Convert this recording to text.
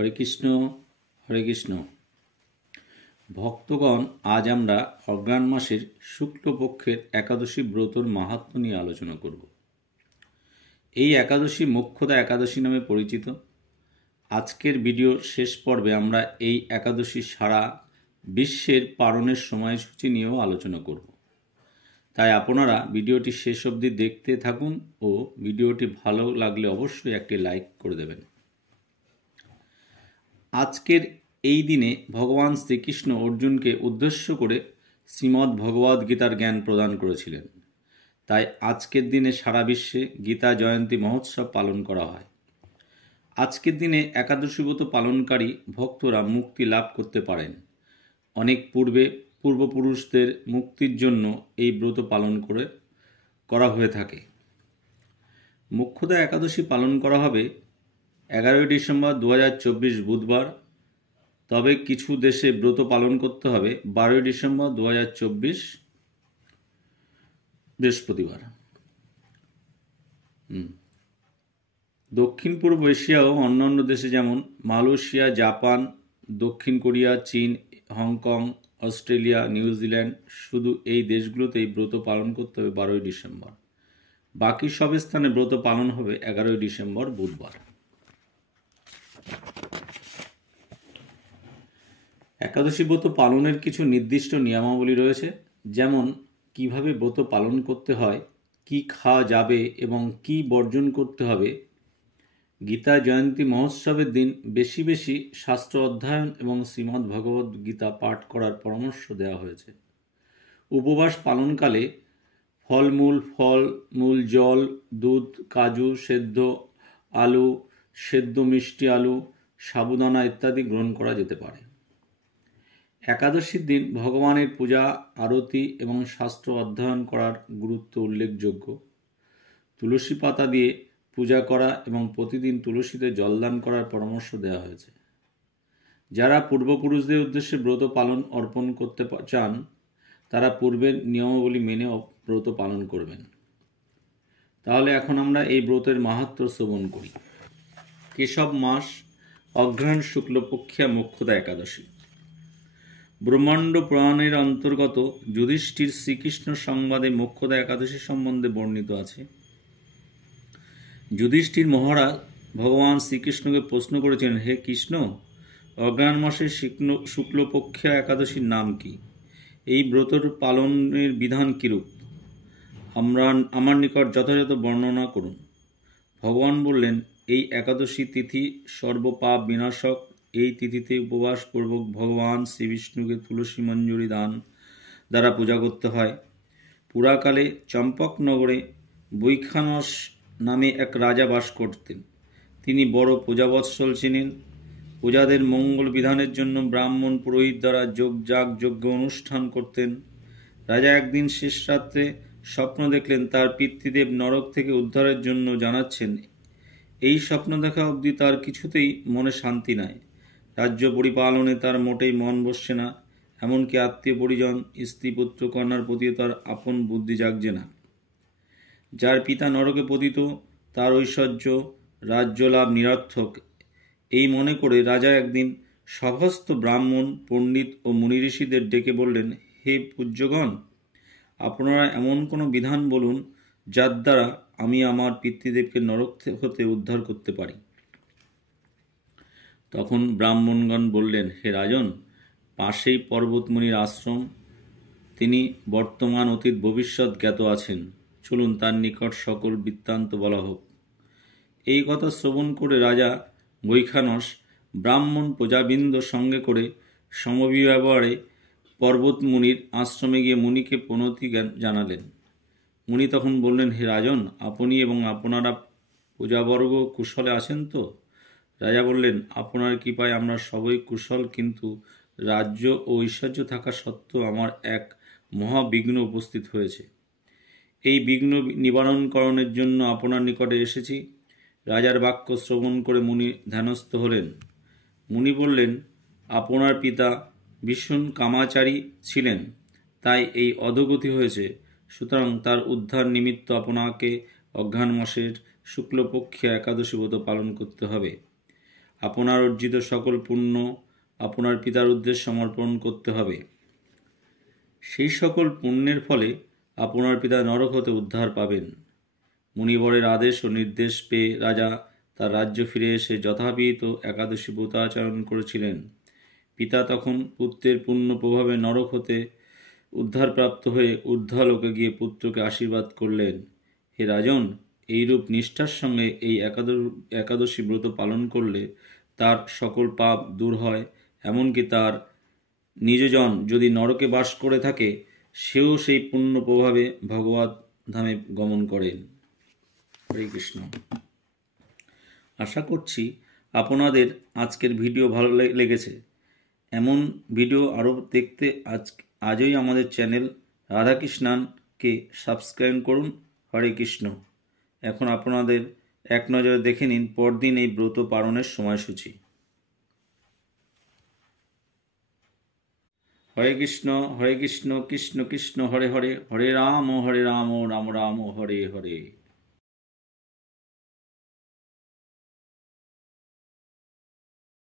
হরে কৃষ্ণ হরে কৃষ্ণ। ভক্তগণ, আজ আমরা অগ্রহায়ণ মাসের শুক্লপক্ষের একাদশী ব্রতর মাহাত্ম্য নিয়ে আলোচনা করব। এই একাদশী মোক্ষদা একাদশী নামে পরিচিত। আজকের ভিডিও শেষ পর্বে আমরা এই একাদশী সারা বিশ্বের পালনের সময়সূচি নিয়েও আলোচনা করব। তাই আপনারা ভিডিওটি শেষ অবধি দেখতে থাকুন ও ভিডিওটি ভালো লাগলে অবশ্যই একটি লাইক করে দেবেন। আজকের এই দিনে ভগবান শ্রীকৃষ্ণ অর্জুনকে উদ্দেশ্য করে শ্রীমদ্ ভগবদ্ গীতার জ্ঞান প্রদান করেছিলেন। তাই আজকের দিনে সারা বিশ্বে গীতা জয়ন্তী মহোৎসব পালন করা হয়। আজকের দিনে একাদশী ব্রত পালনকারী ভক্তরা মুক্তি লাভ করতে পারেন। অনেক পূর্বপুরুষদের মুক্তির জন্য এই ব্রত পালন করা হয়ে থাকে। মোক্ষদা একাদশী পালন করা হবে 11 ডিসেম্বর 2024 বুধবার। তবে কিছু দেশে ব্রত পালন করতে হবে 12 ডিসেম্বর 2024 বৃহস্পতিবার। দক্ষিণ পূর্ব এশিয়া ও অন্যান্য দেশে যেমন মালয়েশিয়া, জাপান, দক্ষিণ কোরিয়া, চীন, হংকং, অস্ট্রেলিয়া, নিউজিল্যান্ড, শুধু এই দেশগুলোতেই ব্রত পালন করতে হবে 12 ডিসেম্বর। বাকি সব স্থানে ব্রত পালন হবে 11 ডিসেম্বর বুধবার। একাদশী ব্রত পালনের কিছু নির্দিষ্ট নিয়মাবলী রয়েছে, যেমন কিভাবে ব্রত পালন করতে হয়, কি খাওয়া যাবে এবং কি বর্জন করতে হবে। গীতা জয়ন্তী মহোৎসবের দিন বেশি বেশি শাস্ত্র অধ্যয়ন এবং শ্রীমদ্ ভগবদ্ গীতা পাঠ করার পরামর্শ দেওয়া হয়েছে। উপবাস পালনকালে ফলমূল, জল, দুধ, কাজু, সেদ্ধ আলু, সেদ্ধ মিষ্টি আলু, সাবুদানা ইত্যাদি গ্রহণ করা যেতে পারে। একাদশীর দিন ভগবানের পূজা, আরতি এবং শাস্ত্র অধ্যয়ন করার গুরুত্ব উল্লেখযোগ্য। তুলসী পাতা দিয়ে পূজা করা এবং প্রতিদিন তুলসীতে জলদান করার পরামর্শ দেওয়া হয়েছে। যারা পূর্বপুরুষদের উদ্দেশ্যে ব্রত পালন অর্পণ করতে চান, তারা পূর্বের নিয়মাবলী মেনে ব্রত পালন করবেন। তাহলে এখন আমরা এই ব্রতের মাহাত্ম্য শ্রবণ করি। কেশব মাস, অগ্রহায়ণ শুক্লপক্ষিয়া মোক্ষদা একাদশী। ব্রহ্মাণ্ড পুরাণের অন্তর্গত যুধিষ্ঠির শ্রীকৃষ্ণ সংবাদে মোক্ষদা একাদশী সম্বন্ধে বর্ণিত আছে। যুধিষ্ঠির মহারাজ ভগবান শ্রীকৃষ্ণকে প্রশ্ন করেছেন, হে কৃষ্ণ, অগ্রহায়ণ মাসের শুক্লপক্ষিয়া একাদশীর নাম কি? এই ব্রতর পালনের বিধান কিরূপ? আমার নিকট যথাযথ বর্ণনা করুন। ভগবান বললেন, এই একাদশী তিথি সর্বপাপ বিনাশক। এই তিথিতে উপবাসপূর্বক ভগবান শ্রীবিষ্ণুকে তুলসী মঞ্জুরি দান দ্বারা পূজা করতে হয়। পুরাকালে চম্পকনগরে বৈখানস নামে এক রাজা বাস করতেন। তিনি বড় পূজাবৎসল ছিলেন। প্রজাদের মঙ্গল বিধানের জন্য ব্রাহ্মণ পুরোহিত দ্বারা যজ্ঞ অনুষ্ঠান করতেন। রাজা একদিন শেষ রাত্রে স্বপ্ন দেখলেন তার পিতৃদেব নরক থেকে উদ্ধারের জন্য জানাচ্ছেন। এই স্বপ্ন দেখা অবধি তার কিছুতেই মনে শান্তি নাই। রাজ্য পরিপালনে তার মোটেই মন বসছে না। এমনকি আত্মীয় পরিজন, স্ত্রী, পুত্র, কন্যার প্রতিও তার আপন বুদ্ধি জাগছে না। যার পিতা নরকে পতিত, তার ঐশ্বর্য রাজ্য লাভ নিরর্থক, এই মনে করে রাজা একদিন সভস্ত ব্রাহ্মণ, পণ্ডিত ও মুনি ঋষিদের ডেকে বললেন, হে পূজ্যগণ, আপনারা এমন কোনো বিধান বলুন যার দ্বারা আমি আমার পিতৃদেবকে নরক হতে উদ্ধার করতে পারি। তখন ব্রাহ্মণগণ বললেন, হে রাজন, পাশেই পর্বতমুনির আশ্রম। তিনি বর্তমান, অতীত, ভবিষ্যৎ জ্ঞাত আছেন। চলুন তার নিকট সকল বৃত্তান্ত বলা হোক। এই কথা শ্রবণ করে রাজা বৈখানস ব্রাহ্মণ প্রজাবৃন্দ সঙ্গে করে সমবিব্যাহারে পর্বতমুনির আশ্রমে গিয়ে মুনিকে প্রণতি জানালেন। মুনি তখন বললেন, হে রাজন, আপনি এবং আপনারা প্রজাবর্গ কুশলে আছেন তো? রাজা বললেন, আপনার কৃপায় আমরা সবই কুশল, কিন্তু রাজ্য ও ঐশ্বর্য থাকা সত্ত্বেও আমার এক মহাবিঘ্ন উপস্থিত হয়েছে। এই বিঘ্ন নিবারণকরণের জন্য আপনার নিকটে এসেছি। রাজার বাক্য শ্রবণ করে মুনি ধ্যানস্থ হলেন। মুনি বললেন, আপনার পিতা ভীষণ কামাচারী ছিলেন, তাই এই অধোগতি হয়েছে। সুতরাং তার উদ্ধার নিমিত্ত আপনাকে অগ্রহায়ণ মাসের শুক্লপক্ষিয়া একাদশী ব্রত পালন করতে হবে। আপনার অর্জিত সকল পুণ্য আপনার পিতার উদ্দেশ্যে সমর্পণ করতে হবে। সেই সকল পুণ্যের ফলে আপনার পিতা নরক হতে উদ্ধার পাবেন। মুনিবরের আদেশ ও নির্দেশ পেয়ে রাজা তার রাজ্য ফিরে এসে যথাবিহিত একাদশী ব্রতাচরণ করেছিলেন। পিতা তখন পুত্রের পুণ্য প্রভাবে নরক হতে উদ্ধারপ্রাপ্ত হয়ে ঊর্ধ্বলোকে গিয়ে পুত্রকে আশীর্বাদ করলেন, হে রাজন, এইরূপ নিষ্ঠার সঙ্গে এই একাদশী ব্রত পালন করলে তার সকল পাপ দূর হয়, এমনকি তার নিজজন যদি নরকে বাস করে থাকে সেও সেই পুণ্য প্রভাবে ভগবত ধামে গমন করেন। হরে কৃষ্ণ। আশা করছি আপনাদের আজকের ভিডিও ভালো লেগেছে। এমন ভিডিও আরও দেখতে আজই আমাদের চ্যানেল রাধাকৃষ্ণানকে সাবস্ক্রাইব করুন। হরে কৃষ্ণ। এখন আপনাদের এক নজরে দেখে নিন পরদিন এই ব্রত পালনের সময়সূচি। হরে কৃষ্ণ কৃষ্ণ কৃষ্ণ হরে হরে, হরে রাম রাম রাম হরে হরে।